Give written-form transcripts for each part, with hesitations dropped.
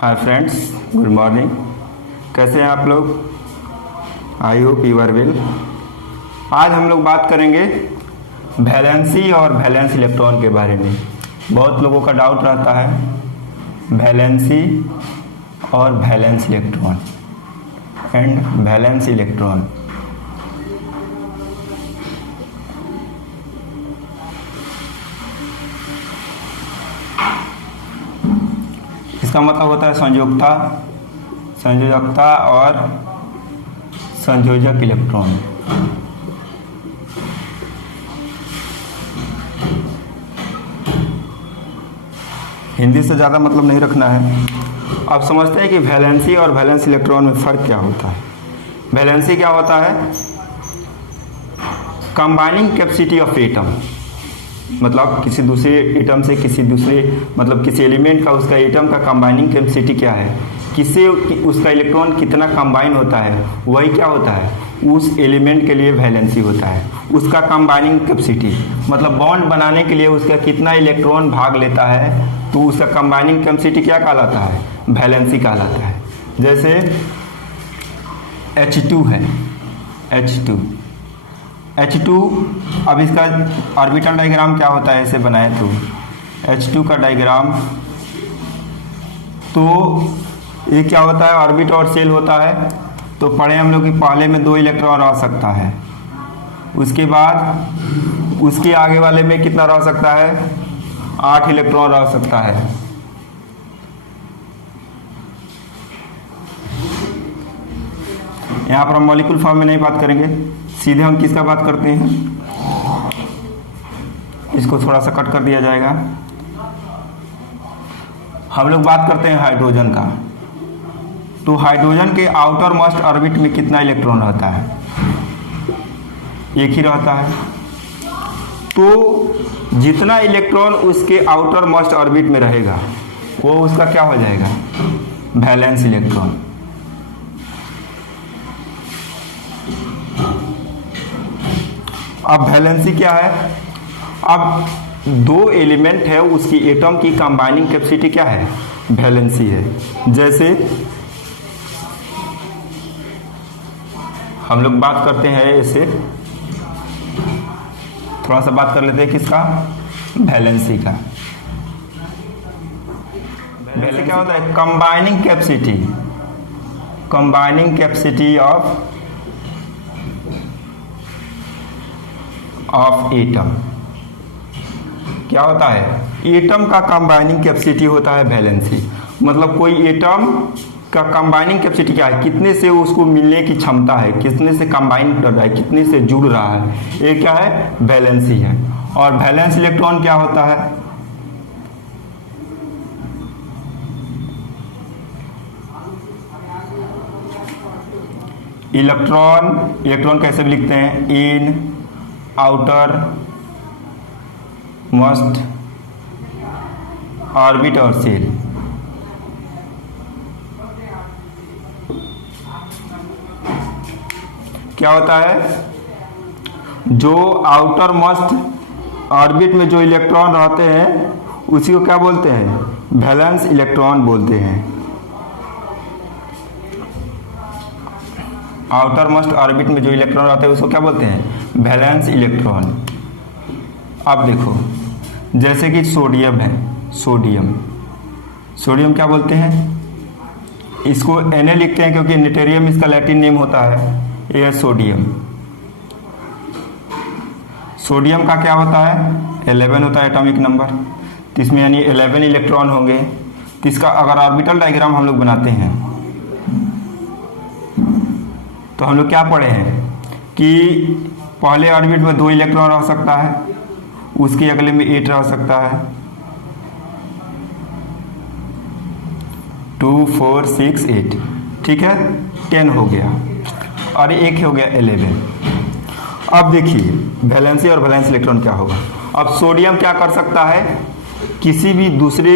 Hi friends, good morning. कैसे हैं आप लोग? I hope you are well. आज हम लोग बात करेंगे वैलेंसी और वैलेंस इलेक्ट्रॉन के बारे में। बहुत लोगों का डाउट रहता है वैलेंसी और valence electron and valence electron. इसका मतलब होता है संयोजकता और संयोजक इलेक्ट्रॉन। हिंदी से ज़्यादा मतलब नहीं रखना है। आप समझते हैं कि वैलेंसी और वैलेंस इलेक्ट्रॉन में फ़र्क क्या होता है। वैलेंसी क्या होता है? कंबाइनिंग कैपेसिटी ऑफ एटम, मतलब किसी दूसरे एटम से किसी एलिमेंट का उसका एटम का कंबाइनिंग कैपेसिटी क्या है, किससे उसका इलेक्ट्रॉन कितना कंबाइन होता है, वही क्या होता है, उस एलिमेंट के लिए वैलेंसी होता है। उसका कंबाइनिंग कैपेसिटी मतलब बॉन्ड बनाने के लिए उसका कितना इलेक्ट्रॉन भाग लेता है, तो उसका कंबाइनिंग कैपेसिटी क्या कहलाता है? वैलेंसी कहलाता है। जैसे H2 है, H2 अब इसका ऑर्बिटल डायग्राम क्या होता है, इसे बनाए तो H2 का डायग्राम, तो ये क्या होता है, ऑर्बिट और शेल होता है। तो पढ़े हम लोग कि पहले में 2 इलेक्ट्रॉन रह सकता है, उसके बाद उसके आगे वाले में कितना रह सकता है, 8 इलेक्ट्रॉन रह सकता है। यहाँ पर हम मॉलिक्यूल फॉर्म में नहीं बात करेंगे, सीधे हम किसका बात करते हैं, इसको थोड़ा सा कट कर दिया जाएगा। हम लोग बात करते हैं हाइड्रोजन का। तो हाइड्रोजन के आउटर मोस्ट ऑर्बिट में कितना इलेक्ट्रॉन रहता है? एक ही रहता है। तो जितना इलेक्ट्रॉन उसके आउटर मोस्ट ऑर्बिट में रहेगा वो उसका क्या हो जाएगा, वैलेंस इलेक्ट्रॉन। अब वैलेंसी क्या है? अब 2 एलिमेंट है, उसकी एटम की कंबाइनिंग कैपेसिटी क्या है, वैलेंसी है। जैसे हम लोग बात करते हैं, इसे थोड़ा सा बात कर लेते हैं किसका, वैलेंसी का। वैलेंसी क्या होता है? Combining capacity of atom. क्या होता है? एटम का कंबाइनिंग कैपेसिटी होता है वैलेंसी। मतलब कोई एटम का कंबाइनिंग कैपेसिटी क्या है, कितने से उसको मिलने की क्षमता है, कितने से कंबाइन कर रहा है, कितने से जुड़ रहा है, ये क्या है, वैलेंसी है। और वैलेंस इलेक्ट्रॉन क्या होता है? इलेक्ट्रॉन कैसे भी लिखते हैं, इन आउटर मोस्ट ऑर्बिट और शेल। क्या होता है? जो आउटर मोस्ट ऑर्बिट में जो इलेक्ट्रॉन रहते हैं उसी को क्या बोलते हैं, वैलेंस इलेक्ट्रॉन बोलते हैं। आउटर मोस्ट ऑर्बिट में जो इलेक्ट्रॉन रहते हैं उसको क्या बोलते हैं, वैलेंस इलेक्ट्रॉन। अब देखो, जैसे कि सोडियम है, सोडियम क्या बोलते हैं, इसको Na लिखते हैं क्योंकि न्यूटेरियम इसका लैटिन नेम होता है, ये है सोडियम। सोडियम का क्या होता है, 11 होता है एटॉमिक नंबर, तो इसमें यानी 11 इलेक्ट्रॉन होंगे। तो इसका अगर ऑर्बिटल डायग्राम हम लोग बनाते हैं तो हम लोग क्या पढ़े हैं कि पहले ऑर्बिट में 2 इलेक्ट्रॉन रह सकता है, उसके अगले में 8 रह सकता है, 2 4 6 8, ठीक है, 10 हो गया और एक हो गया 11। अब देखिए वैलेंसी और वैलेंस इलेक्ट्रॉन क्या होगा। अब सोडियम क्या कर सकता है, किसी भी दूसरे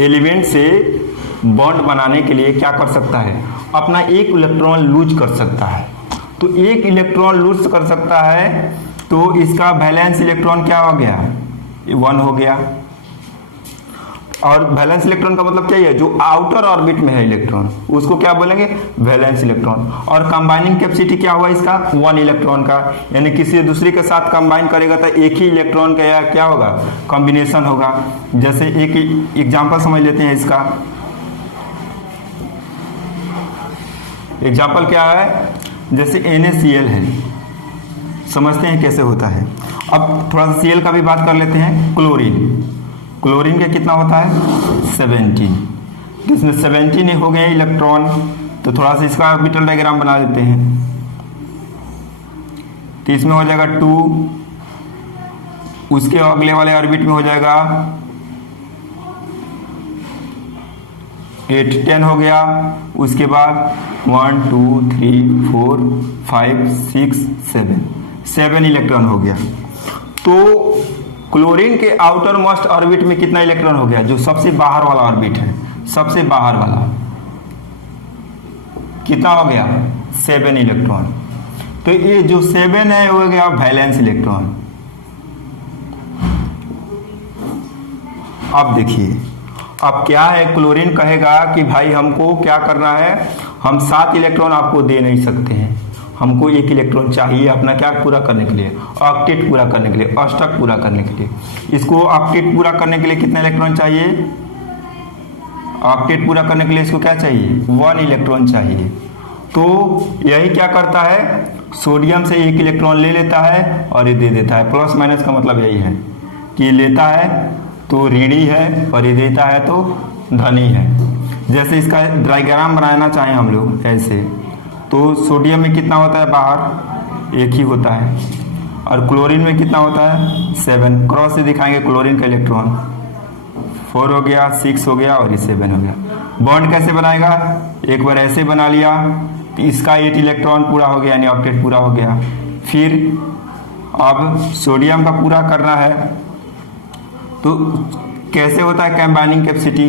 एलिमेंट से बॉन्ड बनाने के लिए क्या कर सकता है, अपना एक इलेक्ट्रॉन लूज कर सकता है। तो एक इलेक्ट्रॉन लूज कर सकता है तो इसका वैलेंस इलेक्ट्रॉन क्या हो गया, 1 हो गया। और वैलेंस इलेक्ट्रॉन का मतलब क्या है, जो आउटर ऑर्बिट में है इलेक्ट्रॉन, उसको क्या बोलेंगे, वैलेंस इलेक्ट्रॉन। और कंबाइनिंग कैपेसिटी क्या हुआ इसका, 1 इलेक्ट्रॉन का, यानी किसी दूसरे के साथ कंबाइन करेगा तो एक ही इलेक्ट्रॉन का क्या होगा, कॉम्बिनेशन होगा। जैसे एक एग्जांपल समझ लेते हैं इसका। एग्जांपल क्या है, जैसे NaCl है, समझते हैं कैसे होता है। अब थोड़ा सा Cl का भी बात कर लेते हैं। क्लोरीन का कितना होता है, 17, तो इसमें 17 ही हो गए इलेक्ट्रॉन। तो थोड़ा सा इसका ऑर्बिटल डायग्राम बना देते हैं। तो इसमें हो जाएगा 2, उसके अगले वाले ऑर्बिट में हो जाएगा 8, 10 हो गया। उसके बाद 1 2 3 4 5 6 7 इलेक्ट्रॉन हो गया। तो क्लोरीन के आउटर मोस्ट ऑर्बिट में कितना इलेक्ट्रॉन हो गया, जो सबसे बाहर वाला ऑर्बिट है, सबसे बाहर वाला कितना हो गया, 7 इलेक्ट्रॉन। तो ये जो 7 है वो हो गया वैलेंस इलेक्ट्रॉन। अब देखिए, अब क्या है, क्लोरीन कहेगा कि भाई हमको क्या करना है, हम 7 इलेक्ट्रॉन आपको दे नहीं सकते हैं, हमको 1 इलेक्ट्रॉन चाहिए अपना क्या पूरा करने के लिए, ऑक्टेट पूरा करने के लिए, अष्टक पूरा करने के लिए। इसको ऑक्टेट पूरा करने के लिए कितना इलेक्ट्रॉन चाहिए, ऑक्टेट पूरा करने के लिए इसको क्या चाहिए, 1 इलेक्ट्रॉन चाहिए। तो यही क्या करता है, सोडियम से 1 इलेक्ट्रॉन ले लेता है और ये दे देता है। प्लस माइनस का मतलब यही है कि लेता है तो ऋणी है और ये देता है तो धनी है। जैसे इसका डायग्राम बनाना चाहें हम लोग ऐसे, तो सोडियम में कितना होता है बाहर, 1 ही होता है, और क्लोरीन में कितना होता है 7। क्रॉस से दिखाएंगे क्लोरीन का इलेक्ट्रॉन, 4 हो गया, 6 हो गया और ये 7 हो गया। बॉन्ड कैसे बनाएगा, एक बार ऐसे बना लिया तो इसका 8 इलेक्ट्रॉन पूरा हो गया, यानी ऑक्टेट पूरा हो गया। फिर अब सोडियम का पूरा करना है, तो कैसे होता है कंबाइनिंग कैपेसिटी,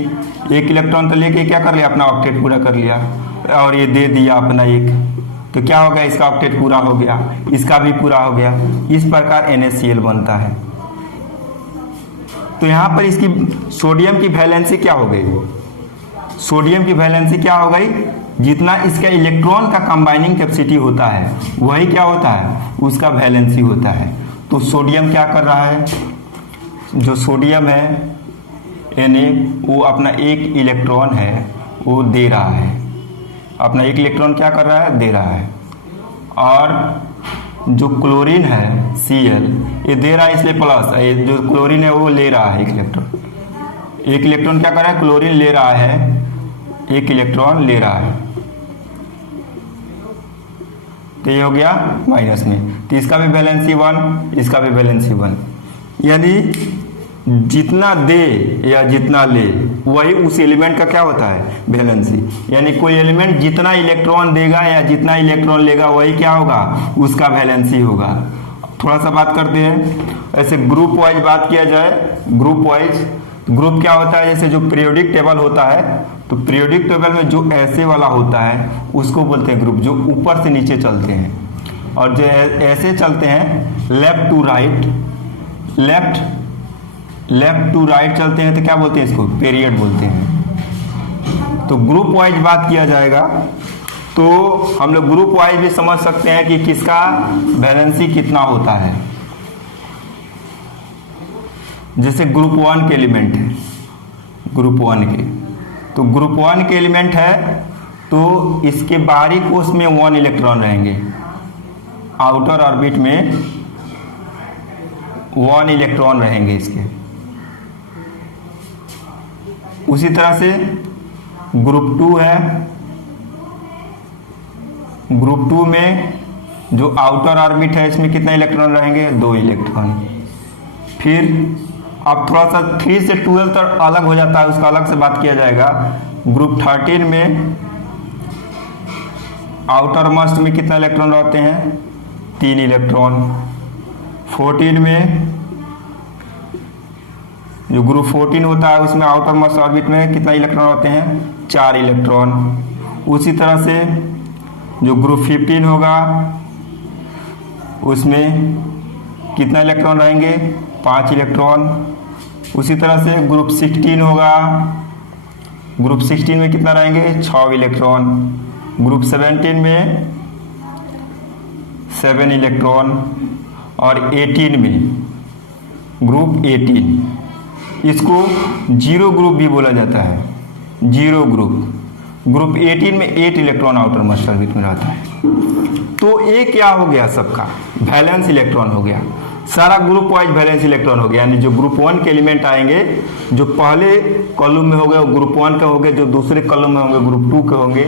1 इलेक्ट्रॉन तो लेके क्या कर लिया, अपना ऑक्टेट पूरा कर लिया और ये दे दिया अपना 1, तो क्या हो गया, इसका ऑक्टेट पूरा हो गया, इसका भी पूरा हो गया। इस प्रकार NaCl बनता है। तो यहाँ पर इसकी सोडियम की वैलेंसी क्या हो गई, सोडियम की वैलेंसी क्या हो गई, जितना इसका इलेक्ट्रॉन का कंबाइनिंग कैपेसिटी होता है वही क्या होता है, उसका वैलेंसी होता है। तो सोडियम क्या कर रहा है, जो सोडियम है Na, वो अपना 1 इलेक्ट्रॉन है वो दे रहा है, अपना 1 इलेक्ट्रॉन क्या कर रहा है, दे रहा है। और जो क्लोरीन है Cl, ये दे रहा है इसलिए प्लस, ये जो क्लोरीन है वो ले रहा है 1 इलेक्ट्रॉन। 1 इलेक्ट्रॉन क्या कर रहा है, क्लोरीन ले रहा है, 1 इलेक्ट्रॉन ले रहा है, तो ये हो गया माइनस में। तो इसका भी वैलेंसी 1, इसका भी वैलेंसी 1, यानी जितना दे या जितना ले वही उस एलिमेंट का क्या होता है, वैलेंसी। यानी कोई एलिमेंट जितना इलेक्ट्रॉन देगा या जितना इलेक्ट्रॉन लेगा वही क्या होगा, उसका वैलेंसी होगा। थोड़ा सा बात करते हैं, ऐसे ग्रुप वाइज बात किया जाए। ग्रुप वाइज, ग्रुप क्या होता है, जैसे जो पीरियोडिक टेबल होता है, तो पीरियोडिक टेबल में जो ऐसे वाला होता है उसको बोलते हैं ग्रुप, जो ऊपर से नीचे चलते हैं। और जो ऐसे चलते हैं left to right, left to right चलते हैं, तो क्या बोलते हैं इसको, पीरियड बोलते हैं। तो ग्रुप वाइज बात किया जाएगा तो हम लोग ग्रुप वाइज भी समझ सकते हैं कि किसका वैलेंसी कितना होता है। जैसे ग्रुप 1 के एलिमेंट है, ग्रुप 1 के, तो ग्रुप 1 के एलिमेंट है तो इसके बाहरी कोश में 1 इलेक्ट्रॉन रहेंगे, आउटर ऑर्बिट में 1 इलेक्ट्रॉन रहेंगे इसके। उसी तरह से ग्रुप 2 है, ग्रुप 2 में जो आउटर ऑर्बिट है इसमें कितने इलेक्ट्रॉन रहेंगे, 2 इलेक्ट्रॉन। फिर अब थोड़ा सा 3 से 12 तक अलग हो जाता है, उसका अलग से बात किया जाएगा। ग्रुप 13 में आउटर मोस्ट में कितना इलेक्ट्रॉन रहते हैं, 3 इलेक्ट्रॉन। 14 में जो ग्रुप 14 होता है उसमें आउटर मोस्ट ऑर्बिट में कितना इलेक्ट्रॉन होते हैं, 4 इलेक्ट्रॉन। उसी तरह से जो ग्रुप 15 होगा उसमें कितना इलेक्ट्रॉन रहेंगे, 5 इलेक्ट्रॉन। उसी तरह से ग्रुप 16 होगा, ग्रुप 16 में कितना रहेंगे 6 इलेक्ट्रॉन, ग्रुप 17 में 7 इलेक्ट्रॉन, और 18 में ग्रुप 18 इसको जीरो ग्रुप भी बोला जाता है, जीरो ग्रुप 18 में 8 इलेक्ट्रॉन आउटर मोस्ट ऑर्बिट में रहता है। तो ये क्या हो गया सबका वैलेंस इलेक्ट्रॉन हो गया, सारा ग्रुप वाइज वैलेंस इलेक्ट्रॉन हो गया, यानी जो ग्रुप 1 के एलिमेंट आएंगे जो पहले कॉलम में हो गए वो ग्रुप 1 का होंगे, जो दूसरे कॉलम में होंगे ग्रुप 2 के होंगे,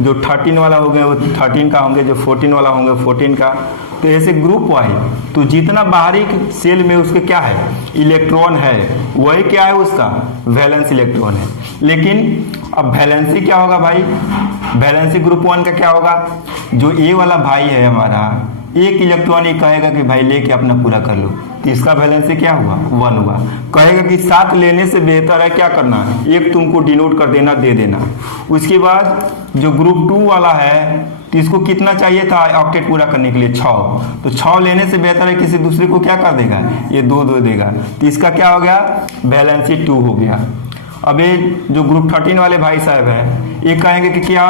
जो 13 वाला हो गया वो 13 का होंगे, जो 14 वाला होंगे 14 का। तो ऐसे ग्रुप वाइज तो जितना बाहरी सेल में उसके क्या है इलेक्ट्रॉन है वही क्या है उसका वैलेंस इलेक्ट्रॉन है। लेकिन अब वैलेंसी क्या होगा भाई, वैलेंसी ग्रुप 1 का क्या होगा, जो ए वाला भाई है हमारा 1 इलेक्ट्रॉन ही कहेगा कि भाई लेके अपना पूरा कर लो, तो इसका वैलेंसी क्या हुआ 1 हुआ। कहेगा कि 7 लेने से बेहतर है क्या करना, एक तुमको डिनोट कर देना दे देना। उसके बाद जो ग्रुप 2 वाला है तो इसको कितना चाहिए था ऑक्टेट पूरा करने के लिए 6, तो 6 लेने से बेहतर है किसी दूसरे को क्या कर देगा ये 2 देगा, तो इसका क्या हो गया वैलेंसी 2 हो गया। अब ये जो ग्रुप 13 वाले भाई साहब है ये कहेंगे कि क्या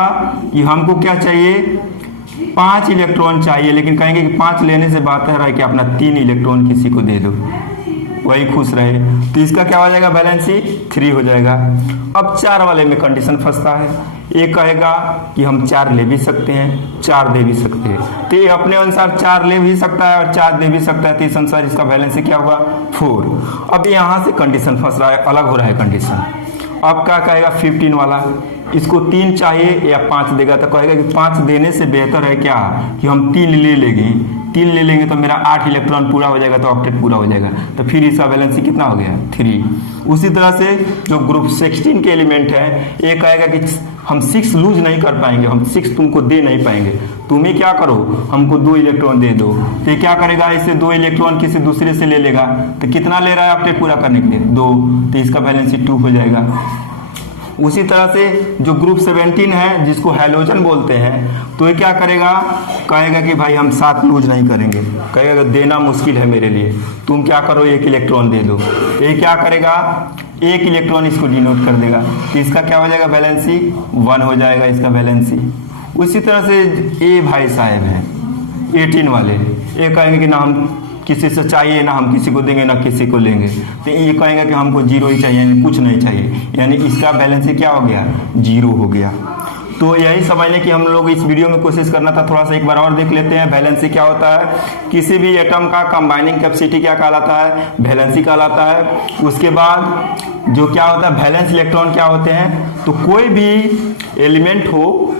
ये हमको क्या चाहिए 5 इलेक्ट्रॉन चाहिए, लेकिन कहेंगे कि 5 लेने से बेहतर है कि अपना 3 इलेक्ट्रॉन किसी को दे दो वही खुश रहे, तो इसका क्या हो जाएगा वैलेंसी 3 हो जाएगा। अब 4 वाले में कंडीशन फंसता है, ये कहेगा कि हम 4 ले भी सकते हैं 4 दे भी सकते हैं, तो ये अपने अनुसार 4 ले भी सकता है और 4 दे भी सकता है, तो इस अनुसार इसका वैलेंसी क्या होगा 4। अब यहाँ से कंडीशन फंस रहा है, अलग हो रहा है कंडीशन। अब क्या कहेगा 15 वाला, इसको 3 चाहिए या 5 देगा, तो कहेगा कि 5 देने से बेहतर है क्या कि हम 3 ले लेंगे, 3 ले लेंगे तो मेरा 8 इलेक्ट्रॉन पूरा हो जाएगा, तो ऑक्टेट पूरा हो जाएगा, तो फिर इसका वैलेंसी कितना हो गया 3। उसी तरह से जो ग्रुप 16 के एलिमेंट है ये कहेगा कि हम 6 लूज नहीं कर पाएंगे, हम 6 तुमको दे नहीं पाएंगे, तुम ही क्या करो हमको 2 इलेक्ट्रॉन दे दो, तो ये क्या करेगा इससे 2 इलेक्ट्रॉन किसी दूसरे से ले लेगा, तो कितना ले रहा है ऑक्टेट पूरा करने के लिए 2, तो इसका वैलेंसी 2 हो जाएगा। उसी तरह से जो ग्रुप 17 है जिसको हैलोजन बोलते हैं, तो ये क्या करेगा कहेगा कि भाई हम 7 लूज नहीं करेंगे, कहेगा देना मुश्किल है मेरे लिए, तुम क्या करो 1 इलेक्ट्रॉन दे दो, तो ये क्या करेगा 1 इलेक्ट्रॉन इसको डिनोट कर देगा, तो इसका क्या हो जाएगा वैलेंसी 1 हो जाएगा इसका वैलेंसी। उसी तरह से ए भाई साहब हैं 18 वाले, ये कहेंगे कि ना हम किसी से चाहिए ना हम किसी को देंगे ना किसी को लेंगे, तो ये कहेंगे कि हमको 0 ही चाहिए यानी कुछ नहीं चाहिए, यानी इसका बैलेंस क्या हो गया 0 हो गया। तो यही समझने की हम लोग इस वीडियो में कोशिश करना था, थोड़ा सा एक बार और देख लेते हैं वैलेंसी क्या होता है। किसी भी एटम का कंबाइनिंग कैपेसिटी क्या कहलाता है वैलेंसी कहलाता है। उसके बाद जो क्या होता है वैलेंस इलेक्ट्रॉन क्या होते हैं, तो कोई भी एलिमेंट हो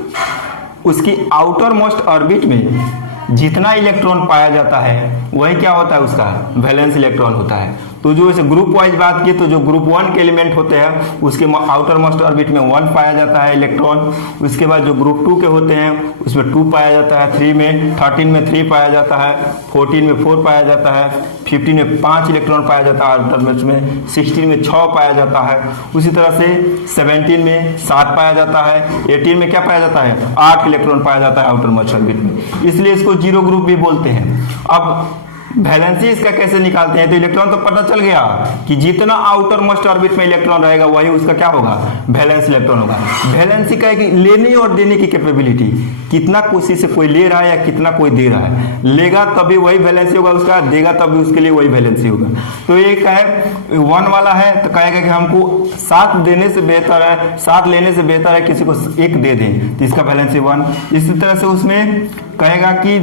उसकी आउटर मोस्ट ऑर्बिट में जितना इलेक्ट्रॉन पाया जाता है वही क्या होता है उसका वैलेंस इलेक्ट्रॉन होता है। तो जो इसे ग्रुप वाइज बात की तो जो ग्रुप 1 के एलिमेंट होते हैं उसके आउटर मोस्ट ऑर्बिट में 1 पाया जाता है इलेक्ट्रॉन। उसके बाद जो ग्रुप 2 के होते हैं उसमें 2 पाया जाता है, 13 में 3 पाया जाता है, 14 में 4 पाया जाता है, 15 में 5 इलेक्ट्रॉन पाया जाता है आउटर मोस्ट में, 16 में 6 पाया जाता है। उसी तरह से 17 में 7 पाया जाता है, 18 में क्या पाया जाता है 8 इलेक्ट्रॉन पाया जाता है आउटर मोस्ट ऑर्बिट में, इसलिए इसको 0 ग्रुप भी बोलते हैं। अब वैलेंसी इसका कैसे निकालते हैं, तो इलेक्ट्रॉन तो पता चल गया कि जितना आउटर मोस्ट ऑर्बिट में इलेक्ट्रॉन रहेगा वही उसका क्या होगा वैलेंस इलेक्ट्रॉन होगा। वैलेंसी का है कि लेने और देने की कैपेबिलिटी, कितना किसी से कोई ले रहा है या कितना कोई दे रहा है, लेगा तभी वही वैलेंसी होगा उसका, देगा तभी उसके लिए वही वैलेंसी होगा। तो ये क्या है 1 वाला है तो कहेगा कि हमको 7 देने से बेहतर है, 7 लेने से बेहतर है किसी को 1 दे दें, तो इसका वैलेंसी 1। इसी तरह से उसमें कहेगा कि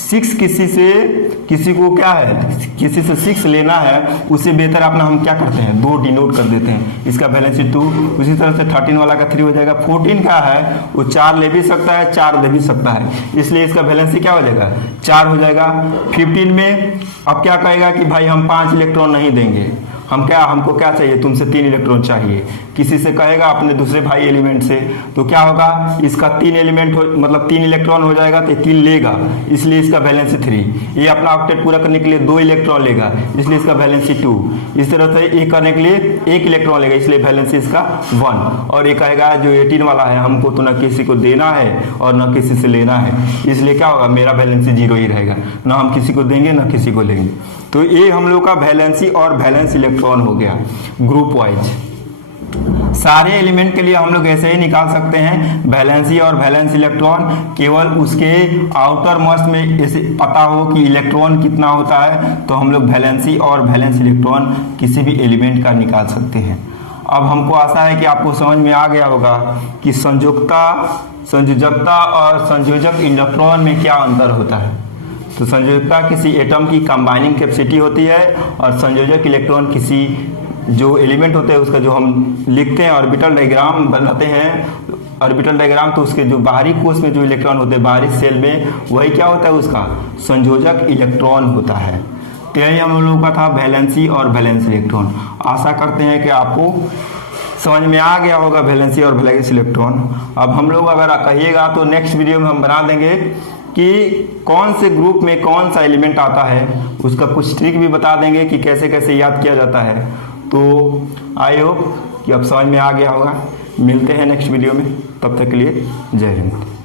6 किसी को क्या है किसी से 6 लेना है, उससे बेहतर अपना हम क्या करते हैं 2 डिनोट कर देते हैं, इसका वैलेंसी 2। उसी तरह से 13 वाला का 3 हो जाएगा। 14 का है वो 4 ले भी सकता है 4 दे भी सकता है, इसलिए इसका वैलेंसी क्या हो जाएगा 4 हो जाएगा। 15 में अब क्या कहेगा कि भाई हम 5 इलेक्ट्रॉन नहीं देंगे, हमको क्या चाहिए तुमसे 3 इलेक्ट्रॉन चाहिए, किसी से कहेगा अपने दूसरे भाई एलिमेंट से, तो क्या होगा इसका 3 एलिमेंट मतलब 3 इलेक्ट्रॉन हो जाएगा तो 3 लेगा, इसलिए इसका वैलेंसी 3। ये अपना ऑक्टेट पूरा करने के लिए 2 इलेक्ट्रॉन लेगा, इसलिए इसका वैलेंसी 2। इस तरह से ये करने के लिए 1 इलेक्ट्रॉन लेगा, इसलिए वैलेंसी इसका 1। और ये कहेगा जो 18 वाला है हमको तो न किसी को देना है और न किसी से लेना है, इसलिए क्या होगा मेरा वैलेंसी 0 ही रहेगा, ना हम किसी को देंगे ना किसी को लेंगे। तो ये हम लोग का वैलेंसी और वैलेंस इलेक्ट्रॉन हो गया ग्रुप वाइज। सारे एलिमेंट के लिए हम लोग ऐसे ही निकाल सकते हैं वैलेंसी और वैलेंस इलेक्ट्रॉन, केवल उसके आउटर मोस्ट में ऐसे पता हो कि इलेक्ट्रॉन कितना होता है तो हम लोग वैलेंसी और वैलेंस इलेक्ट्रॉन किसी भी एलिमेंट का निकाल सकते हैं। अब हमको आशा है कि आपको समझ में आ गया होगा कि संयोजकता और संयोजक इलेक्ट्रॉन में क्या अंतर होता है। तो संयोजकता किसी एटम की कंबाइनिंग कैपेसिटी होती है और संयोजक इलेक्ट्रॉन किसी जो एलिमेंट होते हैं उसका जो हम लिखते हैं ऑर्बिटल डायग्राम बनाते हैं, ऑर्बिटल डायग्राम, तो उसके जो बाहरी कोश में जो इलेक्ट्रॉन होते हैं बाहरी सेल में, वही क्या होता है उसका संयोजक इलेक्ट्रॉन होता है। तो यही हम लोगों का था वैलेंसी और वैलेंस इलेक्ट्रॉन। आशा करते हैं कि आपको समझ में आ गया होगा वैलेंसी और वैलेंस इलेक्ट्रॉन। अब हम लोग अगर कहिएगा तो नेक्स्ट वीडियो में हम बना देंगे कि कौन से ग्रुप में कौन सा एलिमेंट आता है, उसका कुछ ट्रिक भी बता देंगे कि कैसे कैसे याद किया जाता है। तो आई होप कि अब समझ में आ गया होगा। मिलते हैं नेक्स्ट वीडियो में, तब तक के लिए जय हिंद।